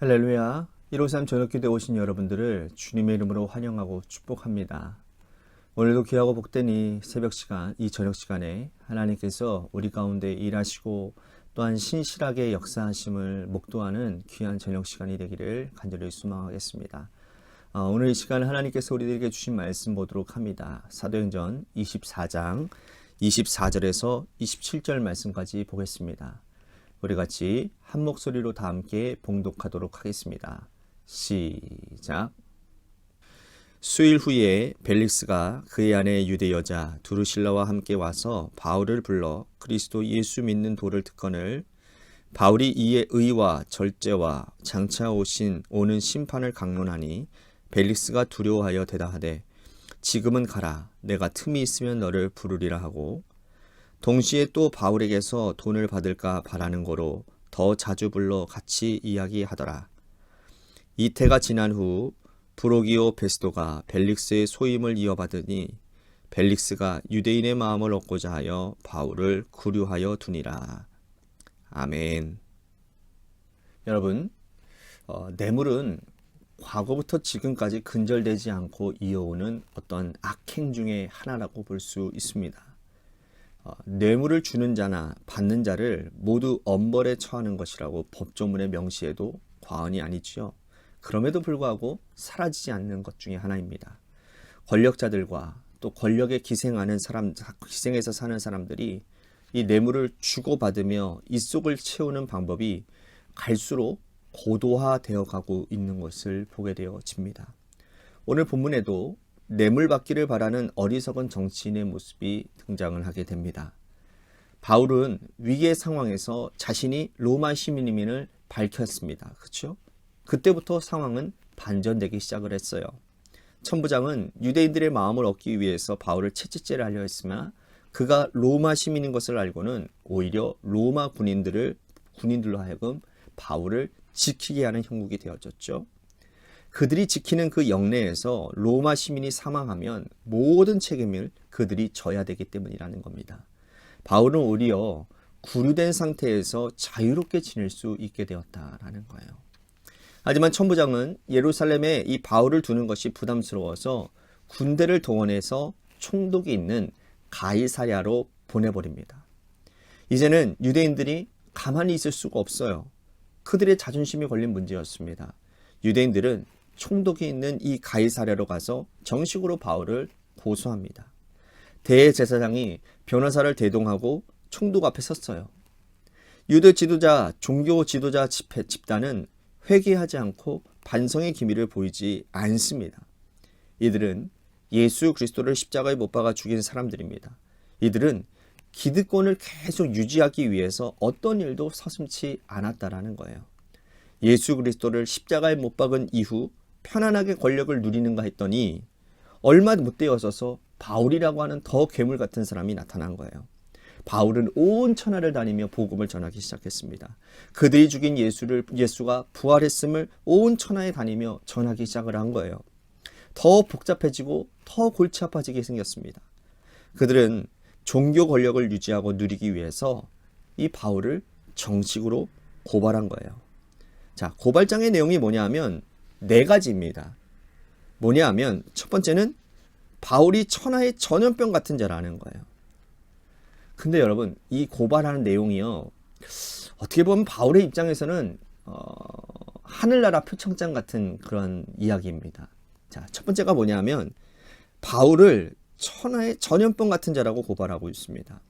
할렐루야. 153 저녁기도에 오신 여러분들을 주님의 이름으로 환영하고 축복합니다. 오늘도 귀하고 복된 이 새벽 시간, 이 저녁 시간에 하나님께서 우리 가운데 일하시고 또한 신실하게 역사하심을 목도하는 귀한 저녁 시간이 되기를 간절히 소망하겠습니다. 오늘 이 시간 하나님께서 우리들에게 주신 말씀 보도록 합니다. 사도행전 24장 24절에서 27절 말씀까지 보겠습니다. 우리 같이 한 목소리로 다 함께 봉독하도록 하겠습니다. 시작. 수일 후에 벨릭스가 그의 아내 유대 여자 두루실라와 함께 와서 바울을 불러 그리스도 예수 믿는 도를 듣거늘 바울이 이에 의와 절제와 장차 오는 심판을 강론하니 벨릭스가 두려워하여 대답하되 지금은 가라 내가 틈이 있으면 너를 부르리라 하고 동시에 또 바울에게서 돈을 받을까 바라는 거로 더 자주 불러 같이 이야기하더라. 이태가 지난 후 브로기오 베스도가 벨릭스의 소임을 이어받으니 벨릭스가 유대인의 마음을 얻고자 하여 바울을 구류하여 두니라. 아멘. 여러분, 뇌물은 과거부터 지금까지 근절되지 않고 이어오는 어떤 악행 중에 하나라고 볼 수 있습니다. 뇌물을 주는 자나 받는 자를 모두 엄벌에 처하는 것이라고 법조문에 명시해도 과언이 아니지요. 그럼에도 불구하고 사라지지 않는 것 중에 하나입니다. 권력자들과 또 권력에 기생해서 사는 사람들이 이 뇌물을 주고받으며 입속을 채우는 방법이 갈수록 고도화되어 가고 있는 것을 보게 되어집니다. 오늘 본문에도 뇌물 받기를 바라는 어리석은 정치인의 모습이 등장을 하게 됩니다. 바울은 위기의 상황에서 자신이 로마 시민임을 밝혔습니다. 그렇죠? 그때부터 상황은 반전되기 시작을 했어요. 천부장은 유대인들의 마음을 얻기 위해서 바울을 채찍질을 하려 했으나 그가 로마 시민인 것을 알고는 오히려 로마 군인들로 하여금 바울을 지키게 하는 형국이 되어졌죠. 그들이 지키는 그 영내에서 로마 시민이 사망하면 모든 책임을 그들이 져야 되기 때문이라는 겁니다. 바울은 오히려 구류된 상태에서 자유롭게 지낼 수 있게 되었다라는 거예요. 하지만 천부장은 예루살렘에 이 바울을 두는 것이 부담스러워서 군대를 동원해서 총독이 있는 가이사랴로 보내버립니다. 이제는 유대인들이 가만히 있을 수가 없어요. 그들의 자존심이 걸린 문제였습니다. 유대인들은 총독이 있는 이 가이사랴로 가서 정식으로 바울을 고소합니다. 대제사장이 변호사를 대동하고 총독 앞에 섰어요. 유대 지도자, 종교 지도자 집단은 회개하지 않고 반성의 기미를 보이지 않습니다. 이들은 예수 그리스도를 십자가에 못 박아 죽인 사람들입니다. 이들은 기득권을 계속 유지하기 위해서 어떤 일도 서슴지 않았다라는 거예요. 예수 그리스도를 십자가에 못 박은 이후 편안하게 권력을 누리는가 했더니 얼마 못 되어서서 바울이라고 하는 더 괴물 같은 사람이 나타난 거예요. 바울은 온 천하를 다니며 복음을 전하기 시작했습니다. 그들이 죽인 예수가 부활했음을 온 천하에 다니며 전하기 시작을 한 거예요. 더 복잡해지고 더 골치 아파지게 생겼습니다. 그들은 종교 권력을 유지하고 누리기 위해서 이 바울을 정식으로 고발한 거예요. 자, 고발장의 내용이 뭐냐 하면 네 가지입니다. 뭐냐 하면 첫 번째는 바울이 천하의 전염병 같은 자라는 거예요. 근데 여러분, 이 고발하는 내용이요, 어떻게 보면 바울의 입장에서는 하늘나라 표창장 같은 그런 이야기입니다. 자, 첫 번째가 뭐냐 하면 바울을 천하의 전염병 같은 자라고 고발하고 있습니다.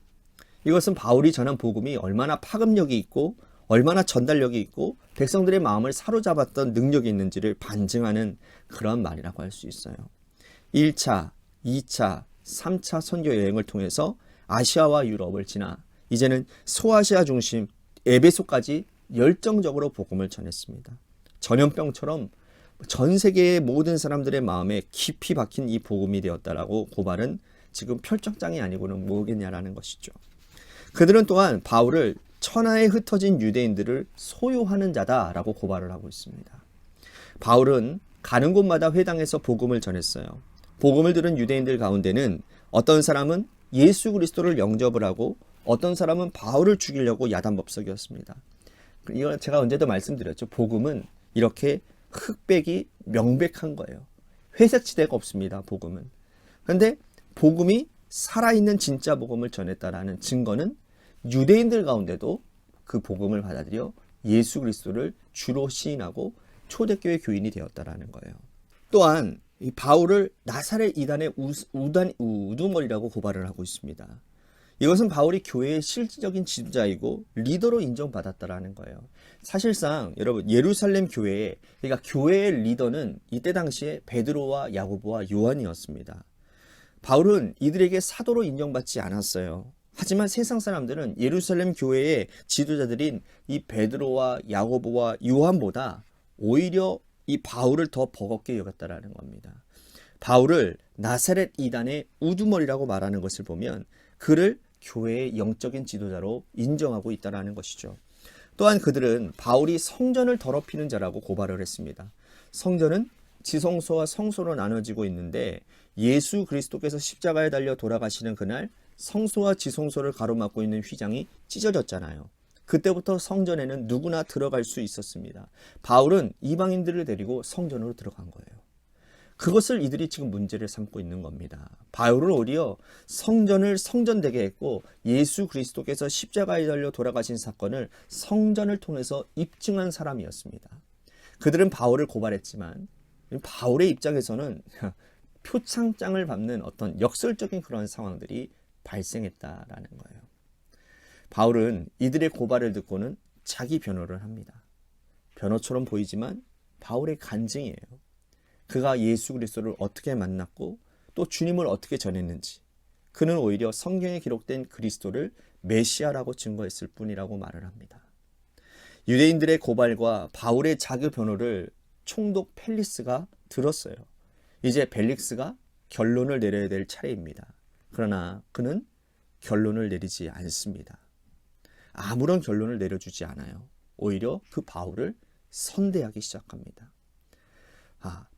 이것은 바울이 전한 복음이 얼마나 파급력이 있고 얼마나 전달력이 있고 백성들의 마음을 사로잡았던 능력이 있는지를 반증하는 그런 말이라고 할 수 있어요. 1차, 2차, 3차 선교 여행을 통해서 아시아와 유럽을 지나 이제는 소아시아 중심 에베소까지 열정적으로 복음을 전했습니다. 전염병처럼 전 세계의 모든 사람들의 마음에 깊이 박힌 이 복음이 되었다라고 고발은 지금 펼쩍장이 아니고는 뭐겠냐라는 것이죠. 그들은 또한 바울을 천하에 흩어진 유대인들을 소유하는 자다라고 고발을 하고 있습니다. 바울은 가는 곳마다 회당에서 복음을 전했어요. 복음을 들은 유대인들 가운데는 어떤 사람은 예수 그리스도를 영접을 하고 어떤 사람은 바울을 죽이려고 야단법석이었습니다. 이건 제가 언제도 말씀드렸죠. 복음은 이렇게 흑백이 명백한 거예요. 회색지대가 없습니다. 복음은. 그런데 복음이 살아있는 진짜 복음을 전했다라는 증거는 유대인들 가운데도 그 복음을 받아들여 예수 그리스도를 주로 시인하고 초대교회 교인이 되었다라는 거예요. 또한 이 바울을 나사렛 이단의 우두머리라고 고발을 하고 있습니다. 이것은 바울이 교회의 실질적인 지도자이고 리더로 인정받았다라는 거예요. 사실상 여러분 예루살렘 교회에 그러니까 교회의 리더는 이때 당시에 베드로와 야고보와 요한이었습니다. 바울은 이들에게 사도로 인정받지 않았어요. 하지만 세상 사람들은 예루살렘 교회의 지도자들인 이 베드로와 야고보와 요한보다 오히려 이 바울을 더 버겁게 여겼다라는 겁니다. 바울을 나사렛 이단의 우두머리라고 말하는 것을 보면 그를 교회의 영적인 지도자로 인정하고 있다는 것이죠. 또한 그들은 바울이 성전을 더럽히는 자라고 고발을 했습니다. 성전은 지성소와 성소로 나눠지고 있는데 예수 그리스도께서 십자가에 달려 돌아가시는 그날 성소와 지성소를 가로막고 있는 휘장이 찢어졌잖아요. 그때부터 성전에는 누구나 들어갈 수 있었습니다. 바울은 이방인들을 데리고 성전으로 들어간 거예요. 그것을 이들이 지금 문제를 삼고 있는 겁니다. 바울은 오히려 성전을 성전되게 했고 예수 그리스도께서 십자가에 달려 돌아가신 사건을 성전을 통해서 입증한 사람이었습니다. 그들은 바울을 고발했지만 바울의 입장에서는 표창장을 밟는 어떤 역설적인 그런 상황들이 발생했다라는 거예요. 바울은 이들의 고발을 듣고는 자기 변호를 합니다. 변호처럼 보이지만 바울의 간증이에요. 그가 예수 그리스도를 어떻게 만났고 또 주님을 어떻게 전했는지 그는 오히려 성경에 기록된 그리스도를 메시아라고 증거했을 뿐이라고 말을 합니다. 유대인들의 고발과 바울의 자기 변호를 총독 펠리스가 들었어요. 이제 벨릭스가 결론을 내려야 될 차례입니다. 그러나 그는 결론을 내리지 않습니다. 아무런 결론을 내려주지 않아요. 오히려 그 바울을 선대하기 시작합니다.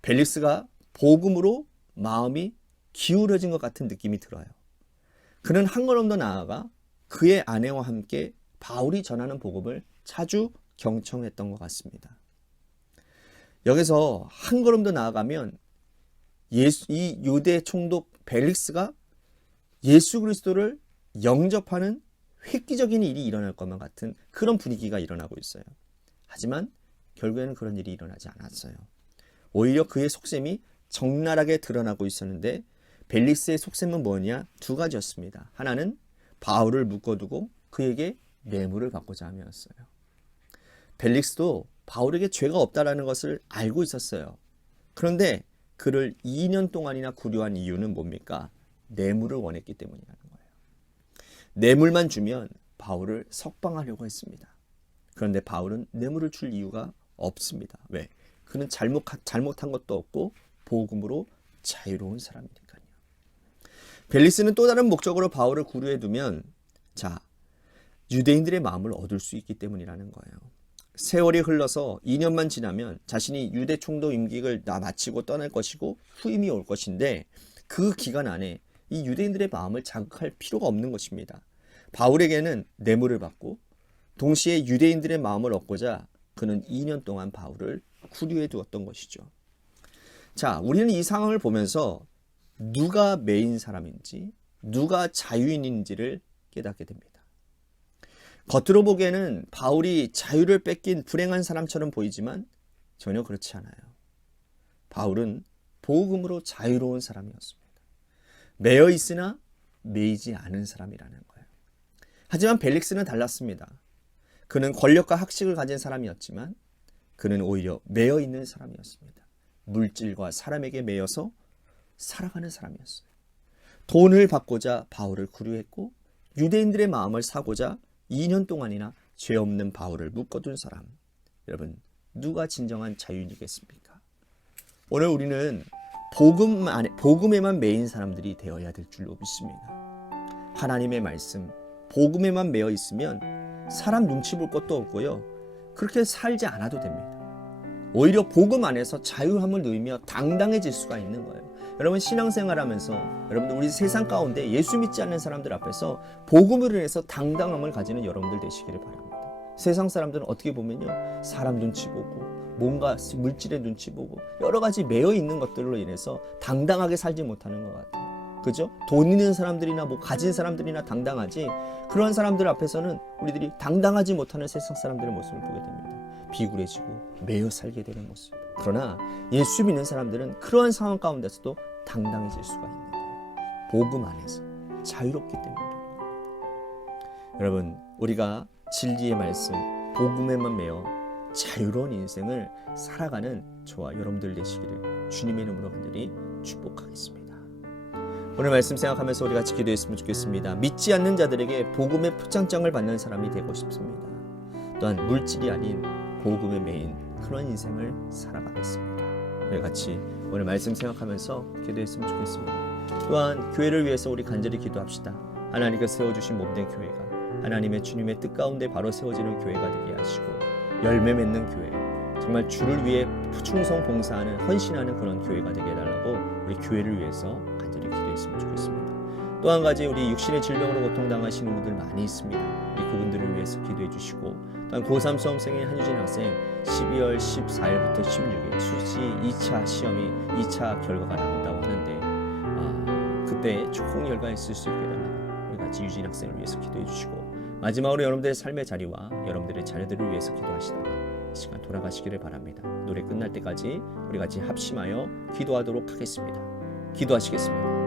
벨릭스가 복음으로 마음이 기울어진 것 같은 느낌이 들어요. 그는 한 걸음 더 나아가 그의 아내와 함께 바울이 전하는 복음을 자주 경청했던 것 같습니다. 여기서 한 걸음 더 나아가면 이 유대 총독 벨릭스가 예수 그리스도를 영접하는 획기적인 일이 일어날 것만 같은 그런 분위기가 일어나고 있어요. 하지만 결국에는 그런 일이 일어나지 않았어요. 오히려 그의 속셈이 적나라하게 드러나고 있었는데 벨릭스의 속셈은 뭐냐? 두 가지였습니다. 하나는 바울을 묶어두고 그에게 뇌물을 받고자 함이었어요. 벨릭스도 바울에게 죄가 없다라는 것을 알고 있었어요. 그런데 그를 2년 동안이나 구류한 이유는 뭡니까? 뇌물을 원했기 때문이라는 거예요. 뇌물만 주면 바울을 석방하려고 했습니다. 그런데 바울은 뇌물을 줄 이유가 없습니다. 왜? 그는 잘못한 것도 없고 복음으로 자유로운 사람이니까요. 벨릭스는 또 다른 목적으로 바울을 구류해 두면 유대인들의 마음을 얻을 수 있기 때문이라는 거예요. 세월이 흘러서 2년만 지나면 자신이 유대 총독 임기를 마치고 떠날 것이고 후임이 올 것인데 그 기간 안에 이 유대인들의 마음을 자극할 필요가 없는 것입니다. 바울에게는 뇌물을 받고 동시에 유대인들의 마음을 얻고자 그는 2년 동안 바울을 구류해 두었던 것이죠. 우리는 이 상황을 보면서 누가 매인 사람인지 누가 자유인인지를 깨닫게 됩니다. 겉으로 보기에는 바울이 자유를 뺏긴 불행한 사람처럼 보이지만 전혀 그렇지 않아요. 바울은 복음으로 자유로운 사람이었습니다. 매여 있으나 매이지 않은 사람이라는 거예요. 하지만 벨릭스는 달랐습니다. 그는 권력과 학식을 가진 사람이었지만 그는 오히려 매여 있는 사람이었습니다. 물질과 사람에게 매여서 살아가는 사람이었어요. 돈을 받고자 바울을 구류했고 유대인들의 마음을 사고자 2년 동안이나 죄 없는 바울을 묶어둔 사람. 여러분, 누가 진정한 자유인이겠습니까? 오늘 우리는 복음에만 매인 사람들이 되어야 될 줄로 믿습니다. 하나님의 말씀, 복음에만 매여 있으면 사람 눈치 볼 것도 없고요. 그렇게 살지 않아도 됩니다. 오히려 복음 안에서 자유함을 누리며 당당해질 수가 있는 거예요. 여러분 신앙생활하면서 여러분들 우리 세상 가운데 예수 믿지 않는 사람들 앞에서 복음으로 인해서 당당함을 가지는 여러분들 되시기를 바랍니다. 세상 사람들은 어떻게 보면요, 사람 눈치 보고 뭔가 물질의 눈치 보고 여러 가지 매여 있는 것들로 인해서 당당하게 살지 못하는 것 같아요. 그죠? 돈 있는 사람들이나 뭐 가진 사람들이나 당당하지, 그런 사람들 앞에서는 우리들이 당당하지 못하는 세상 사람들의 모습을 보게 됩니다. 비굴해지고 매여 살게 되는 모습. 그러나 예수 믿는 사람들은 그러한 상황 가운데서도 당당해질 수가 있는 거예요. 복음 안에서 자유롭기 때문에. 여러분, 우리가 진리의 말씀, 복음에만 매여 자유로운 인생을 살아가는 저와 여러분들 되시기를 주님의 이름으로 간절히 축복하겠습니다. 오늘 말씀 생각하면서 우리 같이 기도했으면 좋겠습니다. 믿지 않는 자들에게 복음의 표창장을 받는 사람이 되고 싶습니다. 또한 물질이 아닌 복음에 매인 그런 인생을 살아가겠습니다. 우리 같이 오늘 말씀 생각하면서 기도했으면 좋겠습니다. 또한 교회를 위해서 우리 간절히 기도합시다. 하나님께서 세워주신 몸된 교회가 하나님의 주님의 뜻 가운데 바로 세워지는 교회가 되게 하시고, 열매 맺는 교회, 정말 주를 위해 충성 봉사하는, 헌신하는 그런 교회가 되게 해달라고 우리 교회를 위해서 간절히 기도했으면 좋겠습니다. 또 한 가지, 우리 육신의 질병으로 고통당하시는 분들 많이 있습니다. 우리 그분들을 위해서 기도해 주시고, 또한 고3 수험생인 한유진 학생 12월 14일부터 16일 수시 2차 시험이 2차 결과가 나온다고 하는데, 그때 좋은 결과 있을 수 있게 해달라고 우리 같이 유진 학생을 위해서 기도해 주시고, 마지막으로 여러분들의 삶의 자리와 여러분들의 자녀들을 위해서 기도하시다가 이 시간 돌아가시기를 바랍니다. 노래 끝날 때까지 우리 같이 합심하여 기도하도록 하겠습니다. 기도하시겠습니다.